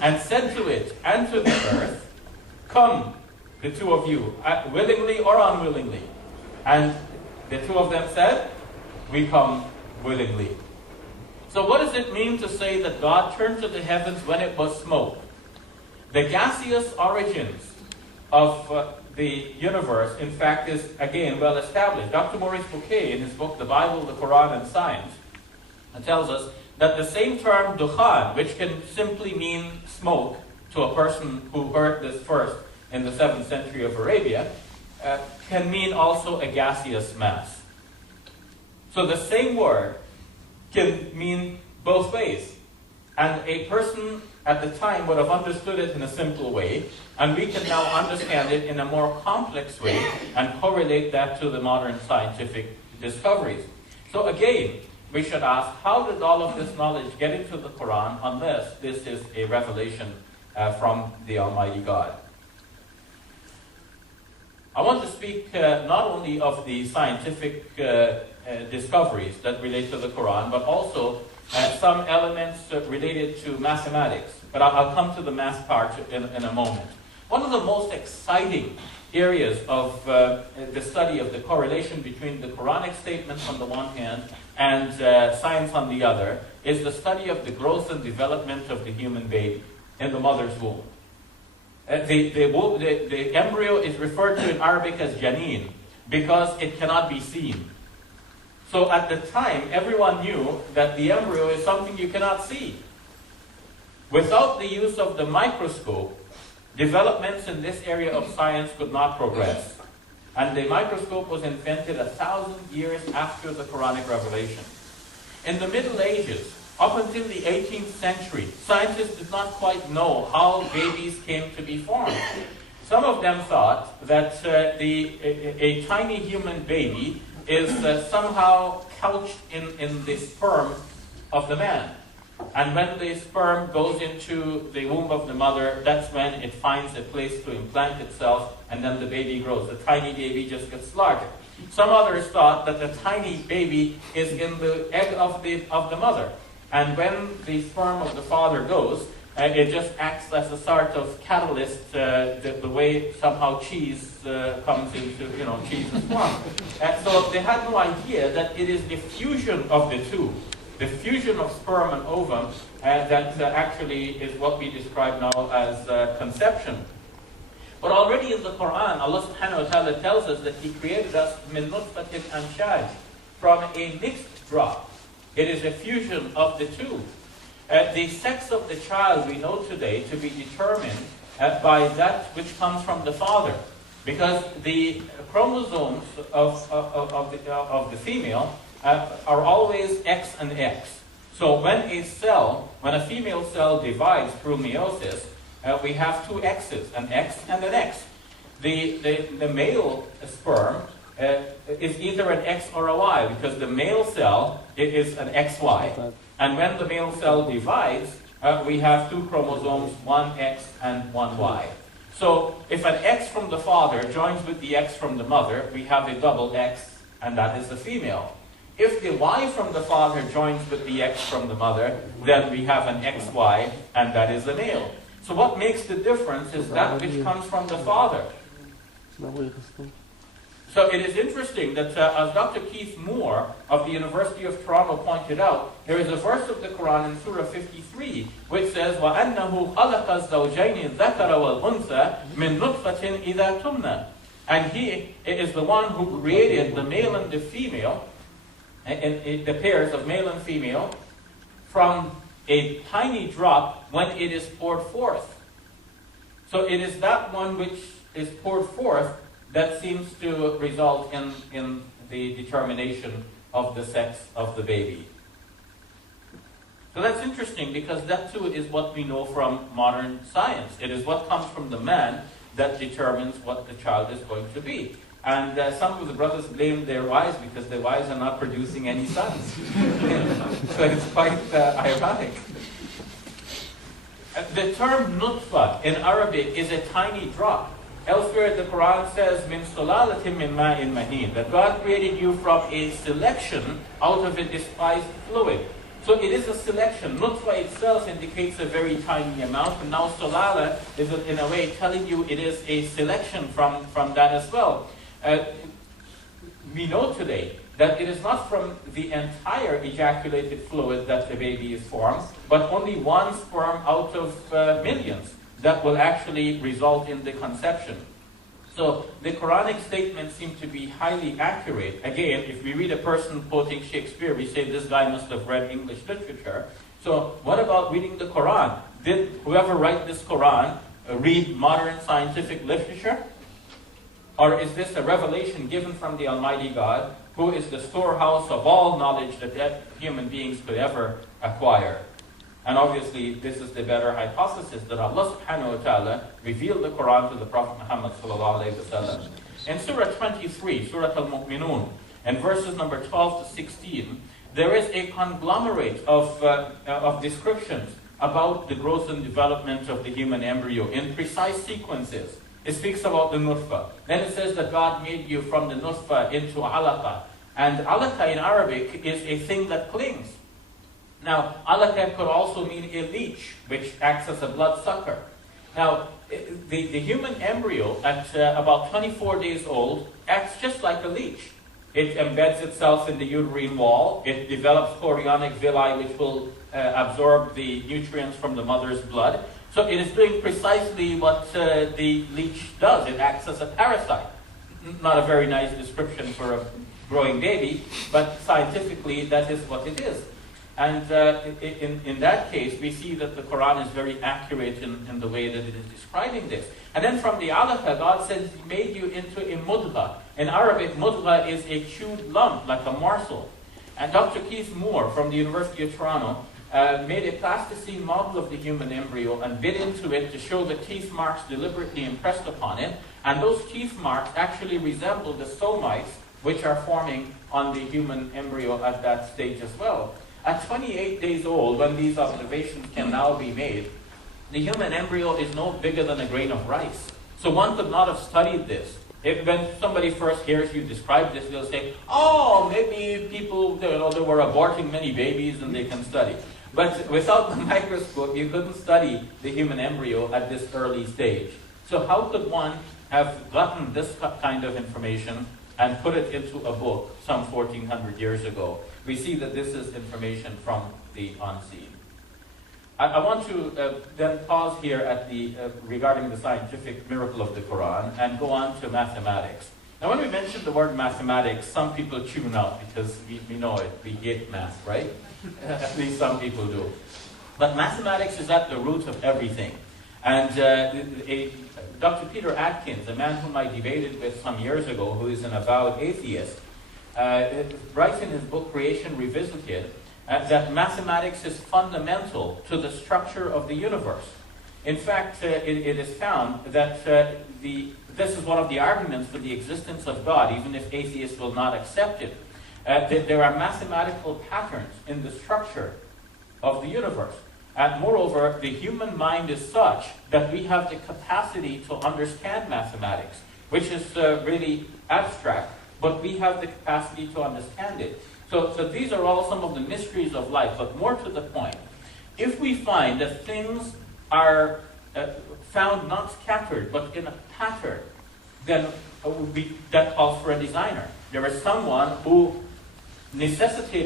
and said to it and to the earth, come, the two of you, willingly or unwillingly. And the two of them said, we come willingly. So what does it mean to say that God turned to the heavens when it was smoke? The gaseous origins of the universe, in fact, is again well established. Dr. Maurice Bouquet, in his book, The Bible, the Quran, and Science, tells us that the same term dukhan, which can simply mean smoke to a person who heard this first in the 7th century of Arabia, can mean also a gaseous mass. So the same word can mean both ways. And a person at the time would have understood it in a simple way, and we can now understand it in a more complex way and correlate that to the modern scientific discoveries. So again, we should ask, how did all of this knowledge get into the Quran unless this is a revelation from the Almighty God? I want to speak not only of the scientific discoveries that relate to the Quran, but also some elements related to mathematics. But I'll come to the math part in a moment. One of the most exciting areas of the study of the correlation between the Quranic statements on the one hand and science on the other is the study of the growth and development of the human baby in the mother's womb. The embryo is referred to in Arabic as janeen because it cannot be seen. So at the time, everyone knew that the embryo is something you cannot see. Without the use of the microscope, developments in this area of science could not progress. And the microscope was invented 1,000 years after the Quranic revelation. In the Middle Ages, up until the 18th century, scientists did not quite know how babies came to be formed. Some of them thought that a tiny human baby is somehow couched in the sperm of the man. And when the sperm goes into the womb of the mother, that's when it finds a place to implant itself, and then the baby grows. The tiny baby just gets larger. Some others thought that the tiny baby is in the egg of the mother. And when the sperm of the father goes, it just acts as a sort of catalyst, the way somehow cheese comes into, cheese is formed. So they had no idea that it is the fusion of the two, the fusion of sperm and ovum, that actually is what we describe now as conception. But already in the Quran, Allah subhanahu wa ta'ala tells us that He created us min nutfatin amshaj, from a mixed drop. It is a fusion of the two. The sex of the child we know today to be determined by that which comes from the father, because the chromosomes of the female are always X and X. So when a female cell divides through meiosis, we have two X's, an X and an X. The male sperm is either an X or a Y, because the male cell is an XY. And when the male cell divides, we have two chromosomes, one X and one Y. So if an X from the father joins with the X from the mother, we have a double X, and that is the female. If the Y from the father joins with the X from the mother, then we have an XY, and that is the male. So what makes the difference is that which comes from the father. So it is interesting that as Dr. Keith Moore of the University of Toronto pointed out, there is a verse of the Quran in Surah 53 which says, وَأَنَّهُ خَلَقَ الزَّوْجَيْنِ الذَّكَرَ وَالْأُنثَى مِنْ نُطْفَةٍ إِذَا تُمْنَى. And He is the one who created the male and the female, and the pairs of male and female, from a tiny drop when it is poured forth. So it is that one which is poured forth that seems to result in the determination of the sex of the baby. So that's interesting, because that too is what we know from modern science. It is what comes from the man that determines what the child is going to be. And some of the brothers blame their wives because their wives are not producing any sons. So it's quite ironic. The term nutfa in Arabic is a tiny drop. Elsewhere the Quran says, min sulalatin min ma'in mahin, that God created you from a selection out of a despised fluid. So it is a selection. Nutfa itself indicates a very tiny amount, and now Solala is in a way telling you it is a selection from that as well. We know today that it is not from the entire ejaculated fluid that the baby is formed, but only one sperm out of millions that will actually result in the conception. So the Quranic statements seem to be highly accurate. Again, if we read a person quoting Shakespeare, we say this guy must have read English literature. So what about reading the Quran? Did whoever wrote this Quran read modern scientific literature? Or is this a revelation given from the Almighty God, who is the storehouse of all knowledge that human beings could ever acquire? And obviously, this is the better hypothesis, that Allah subhanahu wa ta'ala revealed the Quran to the Prophet Muhammad sallallahu alayhi wa sallam. In Surah 23, Surah Al-Mu'minun, and verses number 12 to 16, there is a conglomerate of descriptions about the growth and development of the human embryo in precise sequences. It speaks about the nutfa. Then it says that God made you from the nutfa into alaqa. And alaqa in Arabic is a thing that clings. Now, alaqa could also mean a leech, which acts as a bloodsucker. Now, the human embryo at about 24 days old acts just like a leech. It embeds itself in the uterine wall. It develops chorionic villi, which will absorb the nutrients from the mother's blood. So it is doing precisely what the leech does. It acts as a parasite. Not a very nice description for a growing baby, but scientifically that is what it is. And in that case, we see that the Quran is very accurate in the way that it is describing this. And then from the alaqa, God says He made you into a mudgha. In Arabic, mudgha is a chewed lump, like a morsel. And Dr. Keith Moore from the University of Toronto made a plasticine model of the human embryo and bit into it to show the teeth marks deliberately impressed upon it. And those teeth marks actually resemble the somites which are forming on the human embryo at that stage as well. At 28 days old, when these observations can now be made, the human embryo is no bigger than a grain of rice. So one could not have studied this. When somebody first hears you describe this, they'll say, oh, maybe people, they were aborting many babies and they can study. But without the microscope, you couldn't study the human embryo at this early stage. So how could one have gotten this kind of information and put it into a book some 1400 years ago? We see that this is information from the unseen. I want to then pause here at regarding the scientific miracle of the Quran and go on to mathematics. Now when we mention the word mathematics, some people tune out because we know it. We hate math, right? At least some people do. But mathematics is at the root of everything. And Dr. Peter Atkins, a man whom I debated with some years ago, who is an avowed atheist, writes in his book Creation Revisited that mathematics is fundamental to the structure of the universe. In fact, it is found that this is one of the arguments for the existence of God, even if atheists will not accept it. That there are mathematical patterns in the structure of the universe. And moreover, the human mind is such that we have the capacity to understand mathematics, which is really abstract, but we have the capacity to understand it. So these are all some of the mysteries of life, but more to the point. If we find that things are found not scattered, but in a pattern, then that calls for a designer. There is someone who necessitated